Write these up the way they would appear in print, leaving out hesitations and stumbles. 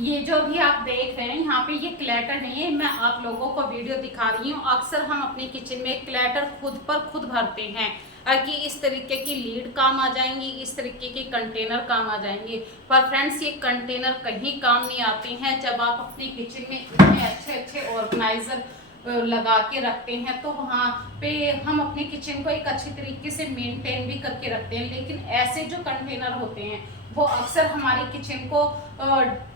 ये जो भी आप देख रहे हैं यहाँ पे ये क्लैटर नहीं है, मैं आप लोगों को वीडियो दिखा रही हूँ। अक्सर हम अपने किचन में क्लैटर खुद पर खुद भरते हैं कि इस तरीके की लीड काम आ जाएंगी, इस तरीके के कंटेनर काम आ जाएंगे। पर फ्रेंड्स, ये कंटेनर कहीं काम नहीं आते हैं जब आप अपने किचन में इतने अच्छे अच्छे ऑर्गेनाइजर लगा के रखते हैं। तो वहाँ पे हम अपने किचन को एक अच्छी तरीके से मेंटेन भी करके रखते हैं, लेकिन ऐसे जो कंटेनर होते हैं वो अक्सर हमारे किचन को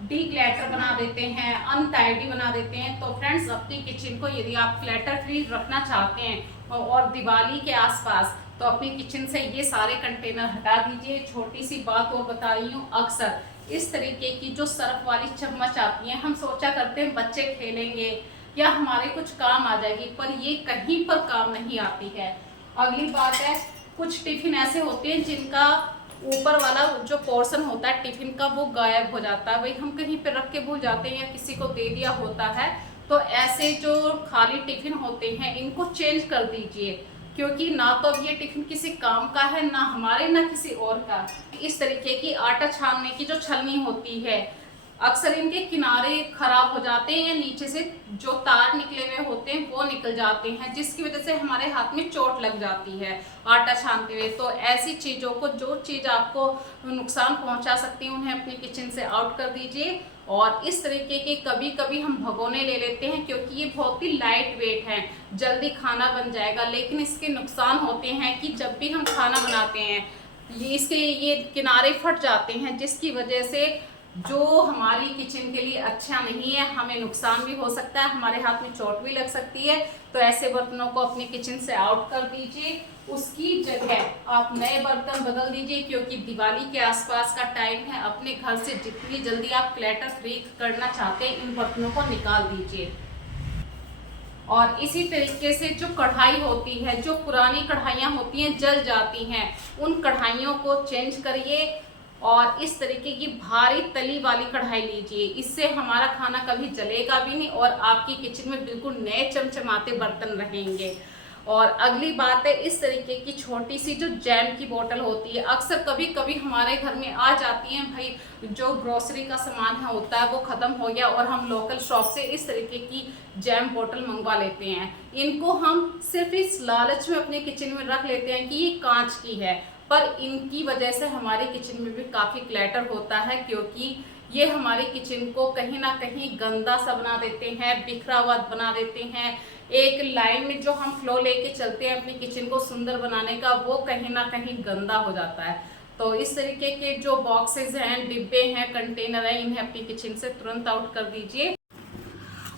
डी क्लैटर बना देते हैं, अनटाइडी बना देते हैं। तो फ्रेंड्स, अपनी किचन को यदि आप क्लैटर फ्री रखना चाहते हैं और दिवाली के आसपास, तो अपनी किचन से ये सारे कंटेनर हटा दीजिए। छोटी सी बात और बता रही हूँ, अक्सर इस तरीके की जो सर्फ वाली चम्मच आती है, हम सोचा करते हैं बच्चे खेलेंगे या हमारे कुछ काम आ जाएगी, पर ये कहीं पर काम नहीं आती है। अगली बात है, कुछ टिफिन ऐसे होते हैं जिनका ऊपर वाला जो पोर्शन होता है टिफिन का वो गायब हो जाता है, वही हम कहीं पे रख के भूल जाते हैं या किसी को दे दिया होता है। तो ऐसे जो खाली टिफिन होते हैं इनको चेंज कर दीजिए, क्योंकि ना तो अब ये टिफिन किसी काम का है, ना हमारे ना किसी और का। इस तरीके की आटा छानने की जो छलनी होती है, अक्सर इनके किनारे खराब हो जाते हैं या नीचे से जो तार निकले हुए होते हैं वो निकल जाते हैं, जिसकी वजह से हमारे हाथ में चोट लग जाती है आटा छानते हुए। तो ऐसी चीज़ों को, जो चीज़ आपको नुकसान पहुंचा सकती है, उन्हें अपने किचन से आउट कर दीजिए। और इस तरीके के कभी कभी हम भगोने ले लेते हैं, क्योंकि ये बहुत ही लाइट वेट हैं, जल्दी खाना बन जाएगा, लेकिन इसके नुकसान होते हैं कि जब भी हम खाना बनाते हैं ये किनारे फट जाते हैं, जिसकी वजह से जो हमारी किचन के लिए अच्छा नहीं है, हमें नुकसान भी हो सकता है, हमारे हाथ में चोट भी लग सकती है। तो ऐसे बर्तनों को अपने किचन से आउट कर दीजिए, उसकी जगह आप नए बर्तन बदल दीजिए, क्योंकि दिवाली के आसपास का टाइम है। अपने घर से जितनी जल्दी आप क्लटर फ्री करना चाहते हैं, इन बर्तनों को निकाल दीजिए। और इसी तरीके से जो कढ़ाई होती है, जो पुरानी कढ़ाइयाँ होती हैं जल जाती हैं, उन कढ़ाइयों को चेंज करिए और इस तरीके की भारी तली वाली कढ़ाई लीजिए। इससे हमारा खाना कभी जलेगा भी नहीं और आपकी किचन में बिल्कुल नए चमचमाते बर्तन रहेंगे। और अगली बात है, इस तरीके की छोटी सी जो जैम की बोतल होती है, अक्सर कभी कभी हमारे घर में आ जाती है। भाई, जो ग्रोसरी का सामान है होता है वो ख़त्म हो गया और हम लोकल शॉप से इस तरीके की जैम बोतल मंगवा लेते हैं। इनको हम सिर्फ इस लालच में अपने किचन में रख लेते हैं कि ये कांच की है, पर इनकी वजह से हमारे किचन में भी काफ़ी क्लैटर होता है, क्योंकि ये हमारे किचन को कहीं ना कहीं गंदा सा बना देते हैं, बिखरा हुआ बना देते हैं। एक लाइन में जो हम फ्लो लेके चलते हैं अपने किचन को सुंदर बनाने का, वो कहीं ना कहीं गंदा हो जाता है। तो इस तरीके के जो बॉक्सेस हैं, डिब्बे हैं, कंटेनर हैं, इन्हें अपनी किचन से तुरंत आउट कर दीजिए।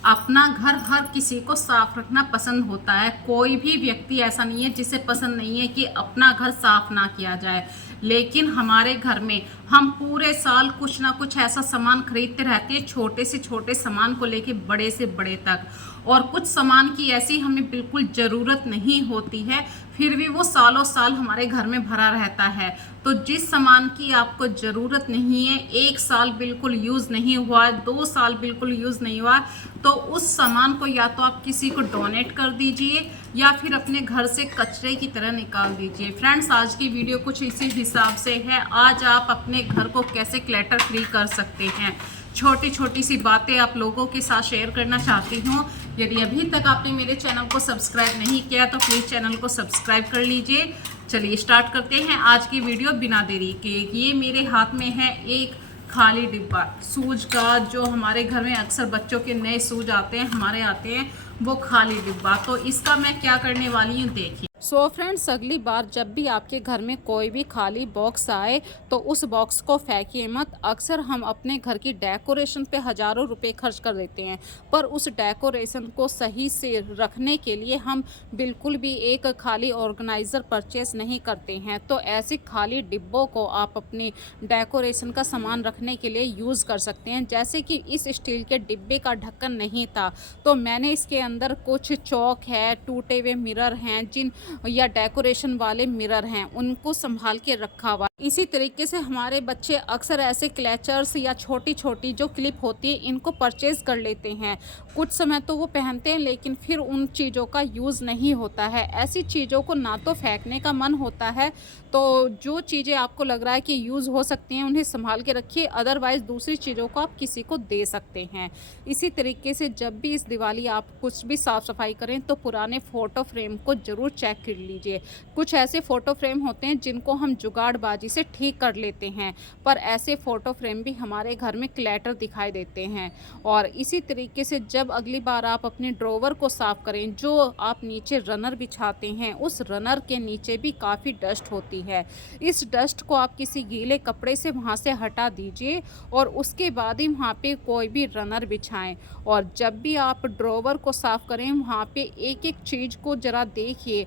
अपना घर हर किसी को साफ रखना पसंद होता है, कोई भी व्यक्ति ऐसा नहीं है जिसे पसंद नहीं है कि अपना घर साफ ना किया जाए। लेकिन हमारे घर में हम पूरे साल कुछ ना कुछ ऐसा सामान खरीदते रहते हैं, छोटे से छोटे सामान को लेके बड़े से बड़े तक। और कुछ सामान की ऐसी हमें बिल्कुल ज़रूरत नहीं होती है, फिर भी वो सालों साल हमारे घर में भरा रहता है। तो जिस सामान की आपको ज़रूरत नहीं है, 1 साल बिल्कुल यूज़ नहीं हुआ, 2 साल बिल्कुल यूज़ नहीं हुआ, तो उस सामान को या तो आप किसी को डोनेट कर दीजिए या फिर अपने घर से कचरे की तरह निकाल दीजिए। फ्रेंड्स, आज की वीडियो कुछ इसी हिसाब से है। आज आप अपने घर को कैसे क्लटर फ्री कर सकते हैं, छोटी छोटी सी बातें आप लोगों के साथ शेयर करना चाहती हूँ। यदि अभी तक आपने मेरे चैनल को सब्सक्राइब नहीं किया तो प्लीज़ चैनल को सब्सक्राइब कर लीजिए। चलिए स्टार्ट करते हैं आज की वीडियो बिना देरी के। ये मेरे हाथ में है एक खाली डिब्बा सूज का, जो हमारे घर में अक्सर बच्चों के नए सूज आते हैं, हमारे आते हैं, वो खाली डिब्बा। तो इसका मैं क्या करने वाली हूँ, देखिए। सो फ्रेंड्स, अगली बार जब भी आपके घर में कोई भी खाली बॉक्स आए तो उस बॉक्स को फेंकिए मत। अक्सर हम अपने घर की डेकोरेशन पे हज़ारों रुपए खर्च कर देते हैं, पर उस डेकोरेशन को सही से रखने के लिए हम बिल्कुल भी एक खाली ऑर्गेनाइज़र परचेस नहीं करते हैं। तो ऐसे खाली डिब्बों को आप अपने डेकोरेशन का सामान रखने के लिए यूज़ कर सकते हैं। जैसे कि इस स्टील के डिब्बे का ढक्कन नहीं था, तो मैंने इसके अंदर कुछ चौक है, टूटे हुए मिरर हैं जिन या डेकोरेशन वाले मिरर हैं, उनको संभाल के रखा हुआ। इसी तरीके से हमारे बच्चे अक्सर ऐसे क्लचर्स या छोटी-छोटी जो क्लिप होती है इनको परचेज़ कर लेते हैं। कुछ समय तो वो पहनते हैं लेकिन फिर उन चीज़ों का यूज़ नहीं होता है। ऐसी चीज़ों को ना तो फेंकने का मन होता है, तो जो चीज़ें आपको लग रहा है कि यूज़ हो सकती हैं उन्हें सँभाल के रखिए, अदरवाइज़ दूसरी चीज़ों को आप किसी को दे सकते हैं। इसी तरीके से जब भी इस दिवाली आप कुछ भी साफ़-सफ़ाई करें तो पुराने फ़ोटो फ्रेम को ज़रूर चेक कर लीजिए। कुछ ऐसे फ़ोटो फ्रेम होते हैं जिनको हम जुगाड़बाजी से ठीक कर लेते हैं, पर ऐसे फ़ोटो फ्रेम भी हमारे घर में क्लटर दिखाई देते हैं। और इसी तरीके से जब अगली बार आप अपने ड्रॉवर को साफ़ करें, जो आप नीचे रनर बिछाते हैं, उस रनर के नीचे भी काफ़ी डस्ट होती है। इस डस्ट को आप किसी गीले कपड़े से वहाँ से हटा दीजिए और उसके बाद ही वहाँ पे कोई भी रनर बिछाएँ। और जब भी आप ड्रॉवर को साफ़ करें, वहाँ पे एक-एक चीज़ को ज़रा देखिए।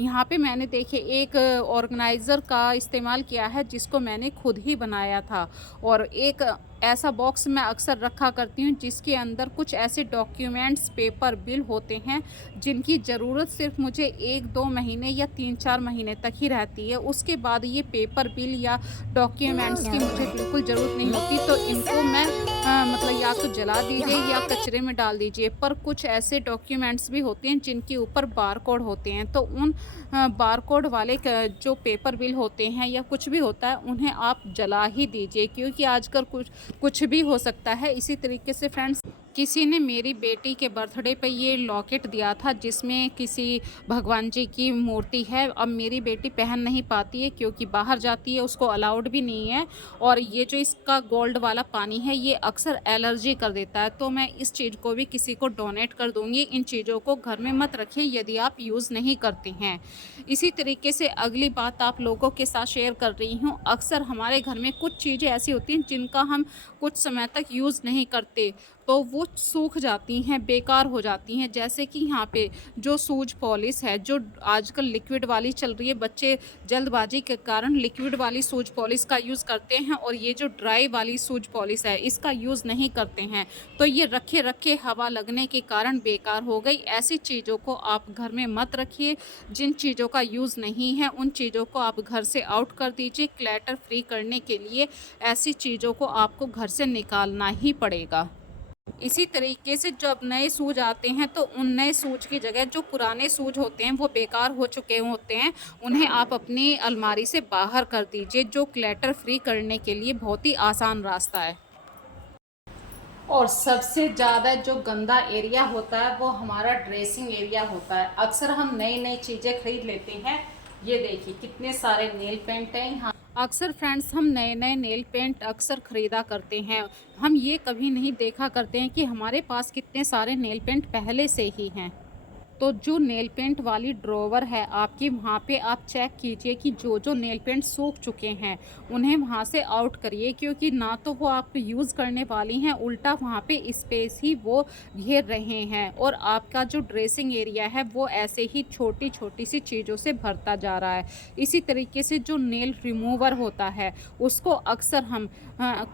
यहाँ पे मैंने देखिए एक ऑर्गेनाइज़र का इस्तेमाल किया है जिसको मैंने खुद ही बनाया था, और एक ऐसा बॉक्स मैं अक्सर रखा करती हूँ जिसके अंदर कुछ ऐसे डॉक्यूमेंट्स, पेपर, बिल होते हैं जिनकी ज़रूरत सिर्फ़ मुझे 1-2 महीने या 3-4 महीने तक ही रहती है। उसके बाद ये पेपर, बिल या डॉक्यूमेंट्स की मुझे बिल्कुल ज़रूरत नहीं होती, तो इनको मैं मतलब या तो जला दीजिए या कचरे में डाल दीजिए। पर कुछ ऐसे डॉक्यूमेंट्स भी होते हैं जिनके ऊपर बारकोड होते हैं, तो उन बारकोड वाले जो पेपर बिल होते हैं या कुछ भी होता है उन्हें आप जला ही दीजिए, क्योंकि आजकल कुछ कुछ भी हो सकता है। इसी तरीके से फ्रेंड्स, किसी ने मेरी बेटी के बर्थडे पे ये लॉकेट दिया था जिसमें किसी भगवान जी की मूर्ति है। अब मेरी बेटी पहन नहीं पाती है क्योंकि बाहर जाती है, उसको अलाउड भी नहीं है, और ये जो इसका गोल्ड वाला पानी है ये अक्सर एलर्जी कर देता है, तो मैं इस चीज़ को भी किसी को डोनेट कर दूँगी। इन चीज़ों को घर में मत रखिए यदि आप यूज़ नहीं करते हैं। इसी तरीके से अगली बात आप लोगों के साथ शेयर कर रही हूँ, अक्सर हमारे घर में कुछ चीज़ें ऐसी होती हैं जिनका हम कुछ समय तक यूज़ नहीं करते, तो वो सूख जाती हैं, बेकार हो जाती हैं। जैसे कि यहाँ पे जो शूज़ पॉलिश है, जो आजकल लिक्विड वाली चल रही है, बच्चे जल्दबाजी के कारण लिक्विड वाली शूज़ पॉलिश का यूज़ करते हैं और ये जो ड्राई वाली शूज़ पॉलिश है, इसका यूज़ नहीं करते हैं। तो ये रखे-रखे हवा लगने के कारण बेकार हो गई। ऐसी चीज़ों को आप घर में मत रखिए। जिन चीज़ों का यूज़ नहीं है, उन चीज़ों को आप घर से आउट कर दीजिए। क्लटर फ्री करने के लिए ऐसी चीज़ों को आपको घर से निकालना ही पड़ेगा। इसी तरीके से जब नए शूज़ आते हैं तो उन नए शूज़ की जगह जो पुराने शूज़ होते हैं वो बेकार हो चुके होते हैं, उन्हें आप अपनी अलमारी से बाहर कर दीजिए, जो क्लटर फ्री करने के लिए बहुत ही आसान रास्ता है। और सबसे ज़्यादा जो गंदा एरिया होता है वो हमारा ड्रेसिंग एरिया होता है। अक्सर हम नई-नई चीज़ें खरीद लेते हैं। ये देखिए कितने सारे नेल पेंट हैं यहाँ। अक्सर फ्रेंड्स, हम नए-नए नेल पेंट अक्सर ख़रीदा करते हैं। हम ये कभी नहीं देखा करते हैं कि हमारे पास कितने सारे नेल पेंट पहले से ही हैं। तो जो नेल पेंट वाली ड्रॉवर है आपकी, वहाँ पे आप चेक कीजिए कि जो-जो नेल पेंट सूख चुके हैं, उन्हें वहाँ से आउट करिए, क्योंकि ना तो वो आप यूज़ करने वाली हैं, उल्टा वहाँ पे स्पेस ही वो घेर रहे हैं और आपका जो ड्रेसिंग एरिया है वो ऐसे ही छोटी-छोटी सी चीज़ों से भरता जा रहा है। इसी तरीके से जो नेल रिमूवर होता है, उसको अक्सर हम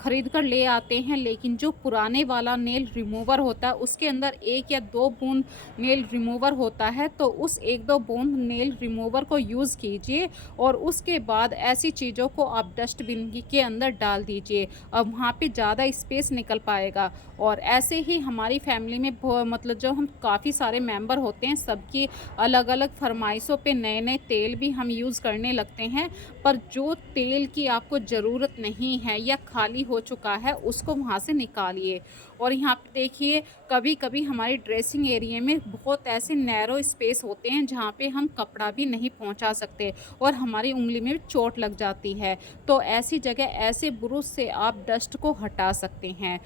खरीद कर ले आते हैं, लेकिन जो पुराने वाला नेल रिमूवर होता है उसके अंदर 1 या 2 बूंद नेल रिमूवर होता है, तो उस 1-2 बूंद नेल रिमूवर को यूज़ कीजिए और उसके बाद ऐसी चीज़ों को आप डस्टबिन के अंदर डाल दीजिए। अब वहाँ पे ज़्यादा स्पेस निकल पाएगा। और ऐसे ही हमारी फैमिली में मतलब जो हम काफ़ी सारे मेंबर होते हैं, सबकी अलग-अलग फरमाइशों पे नए-नए तेल भी हम यूज़ करने लगते हैं, पर जो तेल की आपको ज़रूरत नहीं है या खाली हो चुका है उसको वहाँ से निकालिए। और यहाँ पे देखिए, कभी-कभी हमारी ड्रेसिंग एरिया में बहुत ऐसे नैरो स्पेस होते हैं जहाँ पे हम कपड़ा भी नहीं पहुँचा सकते और हमारी उँगली में चोट लग जाती है। तो ऐसी जगह ऐसे ब्रुश से आप डस्ट को हटा सकते हैं।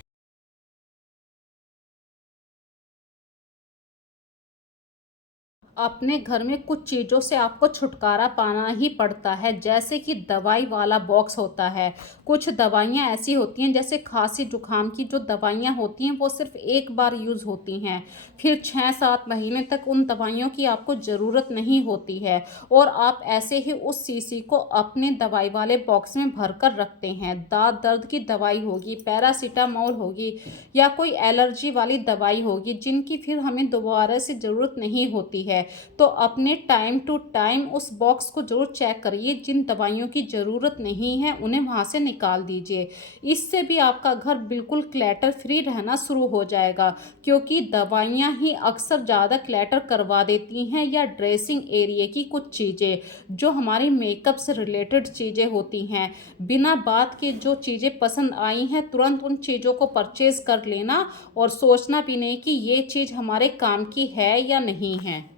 अपने घर में कुछ चीज़ों से आपको छुटकारा पाना ही पड़ता है, जैसे कि दवाई वाला बॉक्स होता है। कुछ दवाइयाँ ऐसी होती हैं, जैसे खांसी जुकाम की जो दवाइयाँ होती हैं वो सिर्फ एक बार यूज़ होती हैं, फिर 6-7 महीने तक उन दवाइयों की आपको ज़रूरत नहीं होती है और आप ऐसे ही उस शीशी को अपने दवाई वाले बॉक्स में भर कर रखते हैं। दांत दर्द की दवाई होगी, पैरासीटामोल होगी या कोई एलर्जी वाली दवाई होगी जिनकी फिर हमें दोबारा से ज़रूरत नहीं होती है, तो अपने टाइम टू टाइम उस बॉक्स को ज़रूर चेक करिए। जिन दवाइयों की ज़रूरत नहीं है उन्हें वहाँ से निकाल दीजिए। इससे भी आपका घर बिल्कुल क्लैटर फ्री रहना शुरू हो जाएगा, क्योंकि दवाइयाँ ही अक्सर ज़्यादा क्लैटर करवा देती हैं, या ड्रेसिंग एरिया की कुछ चीज़ें जो हमारी मेकअप से रिलेटेड चीज़ें होती हैं। बिना बात के जो चीज़ें पसंद आई हैं तुरंत उन चीज़ों को परचेज़ कर लेना और सोचना भी नहीं कि ये चीज़ हमारे काम की है या नहीं है।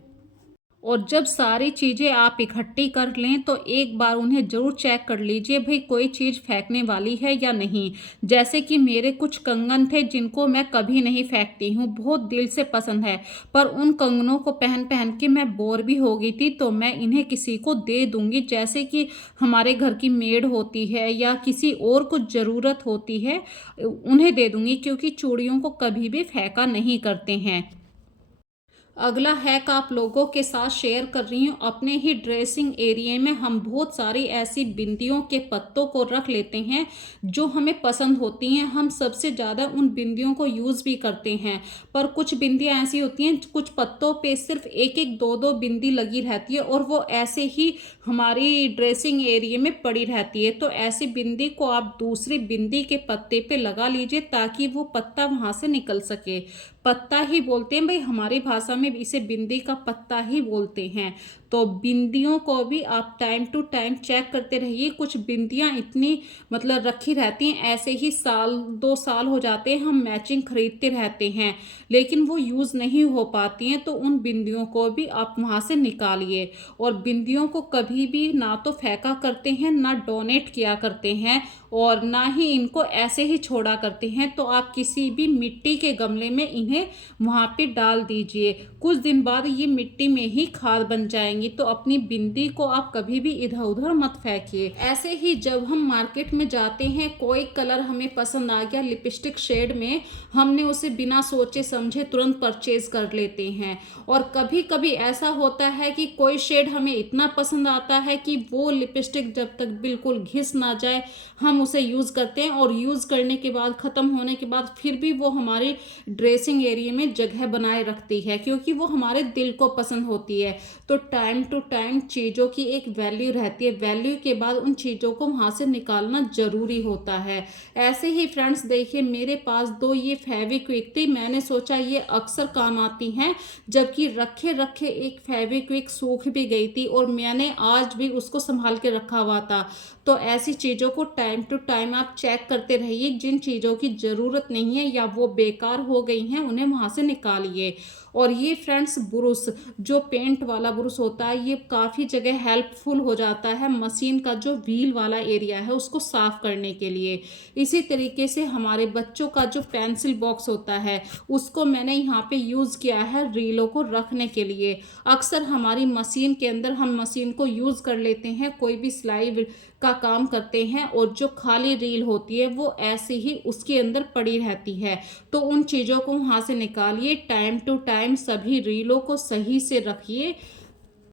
और जब सारी चीज़ें आप इकट्ठी कर लें तो एक बार उन्हें ज़रूर चेक कर लीजिए भाई कोई चीज़ फेंकने वाली है या नहीं। जैसे कि मेरे कुछ कंगन थे जिनको मैं कभी नहीं फेंकती हूँ, बहुत दिल से पसंद है, पर उन कंगनों को पहन पहन के मैं बोर भी हो गई थी, तो मैं इन्हें किसी को दे दूँगी। जैसे कि हमारे घर की मेड होती है या किसी और को ज़रूरत होती है, उन्हें दे दूँगी, क्योंकि चूड़ियों को कभी भी फेंका नहीं करते हैं। अगला हैक आप लोगों के साथ शेयर कर रही हूँ। अपने ही ड्रेसिंग एरिया में हम बहुत सारी ऐसी बिंदियों के पत्तों को रख लेते हैं जो हमें पसंद होती हैं। हम सबसे ज़्यादा उन बिंदियों को यूज़ भी करते हैं, पर कुछ बिंदियाँ ऐसी होती हैं, कुछ पत्तों पे सिर्फ एक एक दो दो बिंदी लगी रहती है और वो ऐसे ही हमारी ड्रेसिंग एरिया में पड़ी रहती है। तो ऐसी बिंदी को आप दूसरी बिंदी के पत्ते पे लगा लीजिए ताकि वो पत्ता वहाँ से निकल सके। पत्ता ही बोलते हैं भाई, हमारी भाषा में इसे बिंदी का पत्ता ही बोलते हैं। तो बिंदियों को भी आप टाइम टू टाइम चेक करते रहिए। कुछ बिंदियां इतनी मतलब रखी रहती हैं, ऐसे ही 1-2 साल हो जाते हैं, हम मैचिंग खरीदते रहते हैं लेकिन वो यूज़ नहीं हो पाती हैं, तो उन बिंदियों को भी आप वहाँ से निकालिए। और बिंदियों को कभी भी ना तो फेंका करते हैं, ना डोनेट किया करते हैं, और ना ही इनको ऐसे ही छोड़ा करते हैं। तो आप किसी भी मिट्टी के गमले में इन्हें वहाँ पे डाल दीजिए। कुछ दिन बाद ये मिट्टी में ही खाद बन जाएंगी। तो अपनी बिंदी को आप कभी भी इधर उधर मत फेंकिए। ऐसे ही जब हम मार्केट में जाते हैं, कोई कलर हमें पसंद आ गया लिपस्टिक शेड में, हमने उसे बिना सोचे समझे तुरंत परचेज कर लेते हैं। और कभी कभी ऐसा होता है कि कोई शेड हमें इतना पसंद आता है कि वो लिपस्टिक जब तक बिल्कुल घिस ना जाए हम उसे यूज़ करते हैं, और यूज़ करने के बाद ख़त्म होने के बाद फिर भी वो हमारी ड्रेसिंग एरिया में जगह बनाए रखती है, क्योंकि वो हमारे दिल को पसंद होती है। तो टाइम टू टाइम चीज़ों की एक वैल्यू रहती है, वैल्यू के बाद उन चीज़ों को वहाँ से निकालना ज़रूरी होता है। ऐसे ही फ्रेंड्स देखिए, मेरे पास 2 ये फेविक्विक थी, मैंने सोचा ये अक्सर काम आती हैं, जबकि रखे रखे एक फेविक्विक सूख भी गई थी और मैंने आज भी उसको संभाल के रखा हुआ था। तो ऐसी चीज़ों को टाइम टू टाइम आप चेक करते रहिए। जिन चीज़ों की ज़रूरत नहीं है या वो बेकार हो गई हैं उन्हें वहाँ से निकालिए। और ये फ्रेंड्स ब्रुश, जो पेंट वाला ब्रुश होता है, ये काफ़ी जगह हेल्पफुल हो जाता है मशीन का जो व्हील वाला एरिया है उसको साफ करने के लिए। इसी तरीके से हमारे बच्चों का जो पेंसिल बॉक्स होता है उसको मैंने यहाँ पे यूज़ किया है रीलों को रखने के लिए। अक्सर हमारी मशीन के अंदर हम मशीन को यूज़ कर लेते हैं, कोई भी सिलाई का काम करते हैं, और जो खाली रील होती है वो ऐसे ही उसके अंदर पड़ी रहती है। तो उन चीज़ों को वहाँ से निकालिए, टाइम टू टाइम सभी रीलों को सही से रखिए।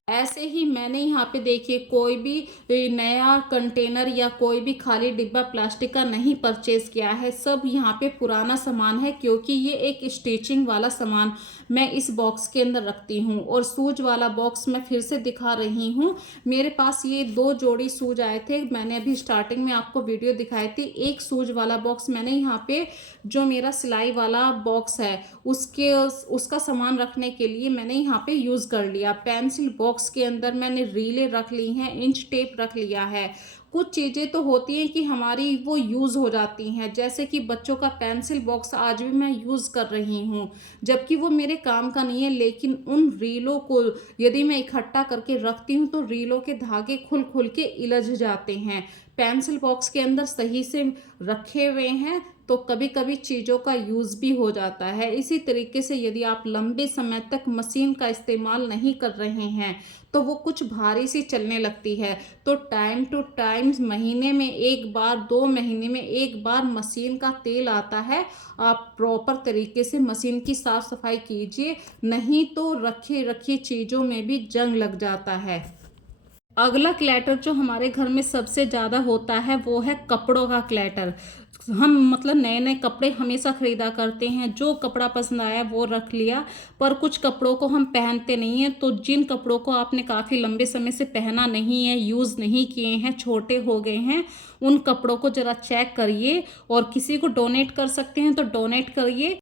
ऐसे ही मैंने यहाँ पे देखिए कोई भी नया कंटेनर या कोई भी खाली डिब्बा प्लास्टिक का नहीं परचेज किया है, सब यहाँ पे पुराना सामान है, क्योंकि ये एक स्टिचिंग वाला सामान मैं इस बॉक्स के अंदर रखती हूँ। और सूज वाला बॉक्स मैं फिर से दिखा रही हूँ। मेरे पास ये 2 जोड़ी सूज आए थे, मैंने अभी स्टार्टिंग में आपको वीडियो दिखाई थी। एक सूज वाला बॉक्स मैंने यहाँ पे जो मेरा सिलाई वाला बॉक्स है उसका सामान रखने के लिए मैंने यहाँ पे यूज़ कर लिया। पेंसिल बॉक्स के अंदर मैंने रीलें रख ली हैं, इंच टेप रख लिया है। कुछ चीज़ें तो होती हैं कि हमारी वो यूज़ हो जाती हैं, जैसे कि बच्चों का पेंसिल बॉक्स आज भी मैं यूज़ कर रही हूँ, जबकि वो मेरे काम का नहीं है, लेकिन उन रीलों को यदि मैं इकट्ठा करके रखती हूँ तो रीलों के धागे खुल खुल के इलझ जाते हैं। पेंसिल बॉक्स के अंदर सही से रखे हुए हैं तो कभी कभी चीज़ों का यूज़ भी हो जाता है। इसी तरीके से यदि आप लंबे समय तक मशीन का इस्तेमाल नहीं कर रहे हैं तो वो कुछ भारी सी चलने लगती है। तो टाइम टू टाइम महीने में एक बार, 2 महीने में एक बार मशीन का तेल आता है, आप प्रॉपर तरीके से मशीन की साफ सफाई कीजिए, नहीं तो रखी रखी चीज़ों में भी जंग लग जाता है। अगला क्लैटर जो हमारे घर में सबसे ज़्यादा होता है वो है कपड़ों का क्लैटर। हम मतलब नए नए कपड़े हमेशा खरीदा करते हैं, जो कपड़ा पसंद आया वो रख लिया, पर कुछ कपड़ों को हम पहनते नहीं हैं। तो जिन कपड़ों को आपने काफ़ी लंबे समय से पहना नहीं है, यूज़ नहीं किए हैं, छोटे हो गए हैं, उन कपड़ों को ज़रा चेक करिए और किसी को डोनेट कर सकते हैं तो डोनेट करिए,